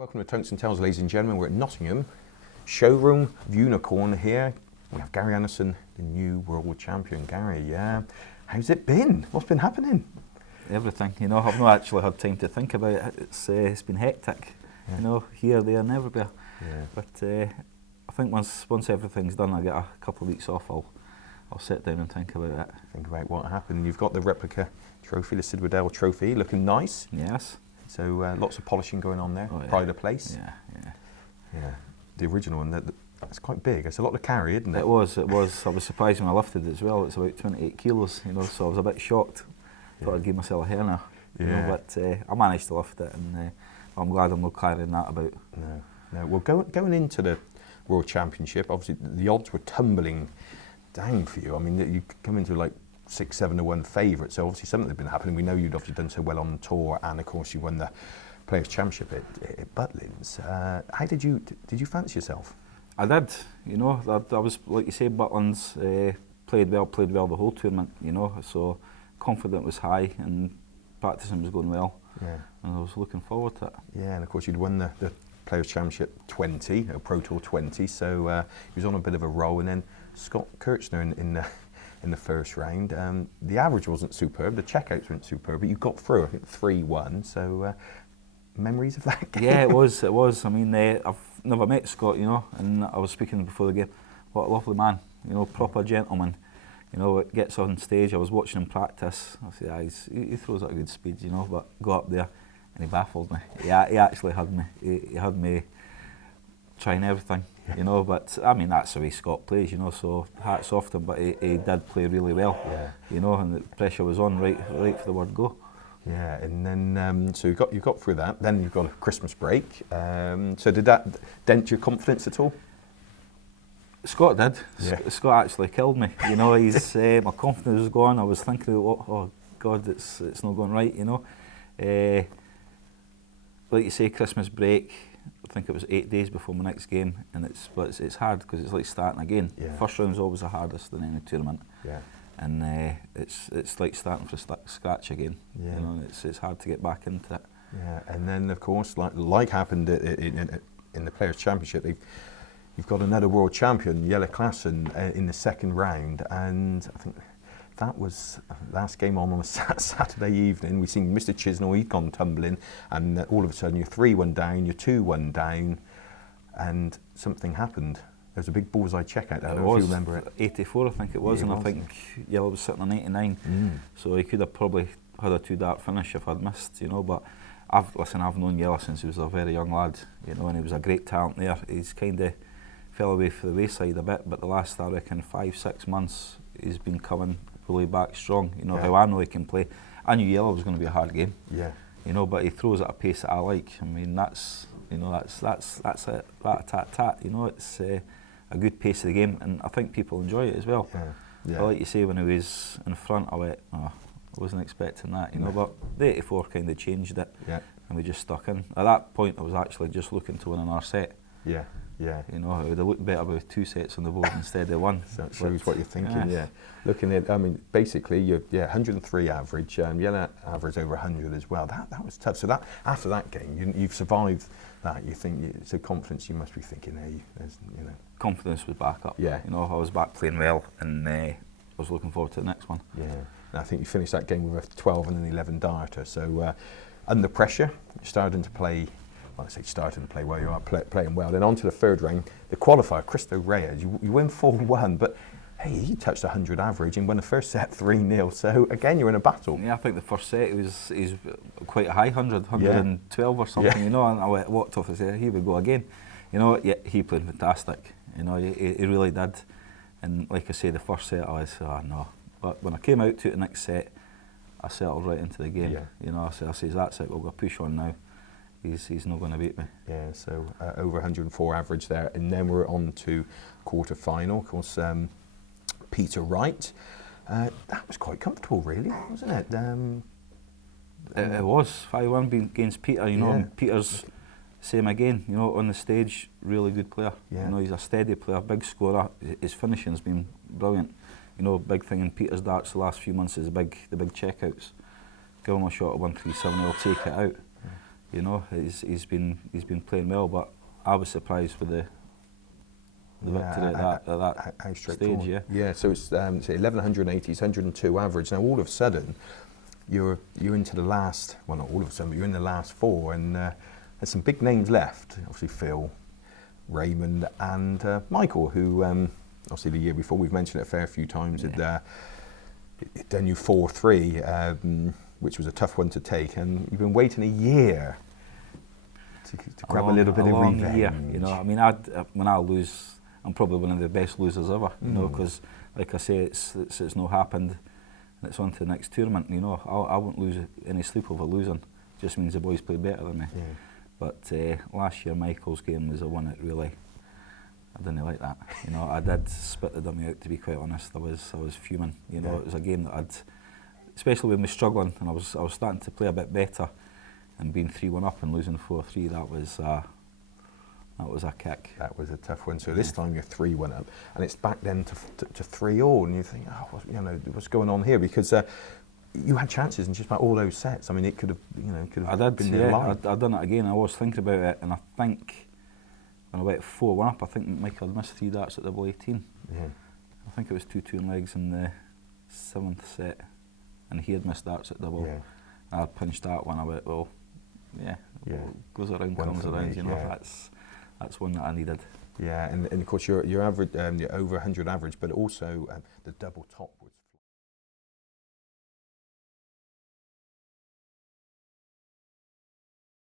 Welcome to Tungsten Tales, ladies and gentlemen. We're at Nottingham, showroom of Unicorn here. We have Gary Anderson, the new world champion. Gary, how's it been? What's been happening? Everything, you know. I've not actually had time to think about it. It's been hectic, you know, here, there, and everywhere. Yeah. But I think once everything's done, I get a couple of weeks off. I'll sit down and think about it. Think about what happened. You've got the replica trophy, the Sid Waddell trophy, looking nice. Yes. So lots of polishing going on there. Oh, yeah. Pride of place. Yeah. The original one, that's quite big. It's a lot to carry, isn't it? It was. I was surprised when I lifted it as well. It's about 28 kilos, you know, so I was a bit shocked. Thought I'd give myself a hernia, you know, but I managed to lift it, and I'm glad I'm not carrying that about. No. Well, going into the World Championship, obviously the odds were tumbling down for you. I mean, you come into like 6-7 to 1 favourite, so obviously something had been happening. We know you'd obviously done so well on the tour, and of course you won the Players' Championship at Butlins. How did you fancy yourself? I did, you know. I was, like you say, Butlins, played well the whole tournament, you know, so confidence was high and practicing was going well. Yeah. And I was looking forward to it. Yeah, and of course you'd won the Players' Championship 20, Pro Tour 20, so he was on a bit of a roll, and then Scott Kirchner in the first round. The average wasn't superb, the checkouts weren't superb, but you got through, I think 3-1, so memories of that game? Yeah, it was. I mean, I've never met Scott, you know, and I was speaking before the game, what a lovely man, you know, proper gentleman. You know, it gets on stage, I was watching him practice, I said, he throws at a good speed, you know, but go up there and he baffled me. He actually had me. He had me trying everything, you know, but I mean, that's the way Scott plays, you know, so hats off to him, but he did play really well, you know, and the pressure was on right for the word go. Yeah, and then so you got through that. Then you've got a Christmas break. So did that dent your confidence at all? Scott did. Yeah. Scott actually killed me. You know, he's my confidence was gone. I was thinking, oh God, it's not going right. You know, like you say, Christmas break. I think it was 8 days before my next game, and it's hard because it's like starting again. Yeah. First round's always the hardest in any tournament. Yeah. And it's like starting from scratch again. Yeah. You know, it's hard to get back into it. Yeah, and then of course, like happened in the Players' Championship, you've got another world champion, Jelle Klassen, in the second round, and I think that was last game on a Saturday evening. We've seen Mr. Chisnell, he'd gone tumbling, and all of a sudden you're 3-1 down, you're 2-1 down, and something happened. There was a big bullseye checkout there, if you remember it. 84, I think it was, and I think Jelle was sitting on 89, so he could have probably had a 2-dart finish if I'd missed, you know, but I've known Jelle since he was a very young lad, you know, and he was a great talent there. He's kind of fell away for the wayside a bit, but the last, I reckon, 5-6 months, he's been coming really back strong, you know, how I know he can play. I knew Jelle was going to be a hard game, you know, but he throws at a pace that I like. I mean, that's it, rat-a-tat-tat, you know, it's a good pace of the game, and I think people enjoy it as well. But like you say, when he was in front, I went, oh, I wasn't expecting that, you know, but the 84 kind of changed it, and we just stuck in. At that point, I was actually just looking to win another set. You know, it would have looked better with 2 sets on the board instead of 1. So that shows what you're thinking, Looking at, I mean, basically, you're 103 average, Jelle average over 100 as well. That was tough. So that after that game, you've survived that. You think, so confidence, you must be thinking, hey, there's, you know. Confidence was back up. You know, I was back playing well, and I was looking forward to the next one. And I think you finished that game with a 12 and an 11 darter. So under pressure, you're starting to play. Well, I say starting to play well. You are playing well. Then on to the third round, the qualifier, Cristo Reyes. You win 4-1, but hey, he touched 100 average and won the first set 3-0. So again, you're in a battle. Yeah, I think the first set he's quite a high 112 or something. You know, and I walked off and said, here we go again. You know, he played fantastic. You know, he really did. And like I say, the first set I was, oh no. But when I came out to the next set, I settled right into the game. You know, I says, that's it, we'll go push on now. He's not going to beat me. Yeah, so over 104 average there. And then we're on to quarter-final. Of course, Peter Wright. That was quite comfortable, really, wasn't it? It was. 5-1 against Peter, you know, and Peter's same again, you know, on the stage, really good player. You know, he's a steady player, big scorer. His finishing's been brilliant. You know, big thing in Peter's darts the last few months is the big checkouts. Give him a shot at 137, he'll take it out. You know, he's been playing well, but I was surprised with the victory at that stage. Yeah. So it's 1180, it's 102 average. Now all of a sudden, you're into the last. Well, not all of a sudden, but you're in the last four, and there's some big names left. Obviously, Phil, Raymond, and Michael, who obviously the year before we've mentioned it a fair few times. Had done you 4-3, which was a tough one to take, and you've been waiting a year to grab a little bit of revenge. Year, you know, I mean, when I lose, I'm probably one of the best losers ever. You know, because like I say, it's not happened, and it's on to the next tournament. You know, I won't lose any sleep over losing. Just means the boys played better than me. Yeah. But last year, Michael's game was the one that really, I didn't like that. You know, I did spit the dummy out, to be quite honest. I was fuming. You know, it was a game that especially with me struggling, and I was starting to play a bit better, and being 3-1 up and losing 4-3, that was a kick. That was a tough one. So this time you're 3-1 up, and it's back then to 3-all, and you think, what's going on here? Because you had chances in just about all those sets. I mean, it could have, been the line. I done it again. I was thinking about it, and I think when I went 4-1 up, I think Michael had missed 3 darts at double 18. Yeah. I think it was 2-2 in legs in the 7th set, and he had missed darts at double. Yeah. I pinched that one. I went, well, goes around, comes around. You know, that's one that I needed. Yeah, and of course you're average, you're over 100 average, but also the double top was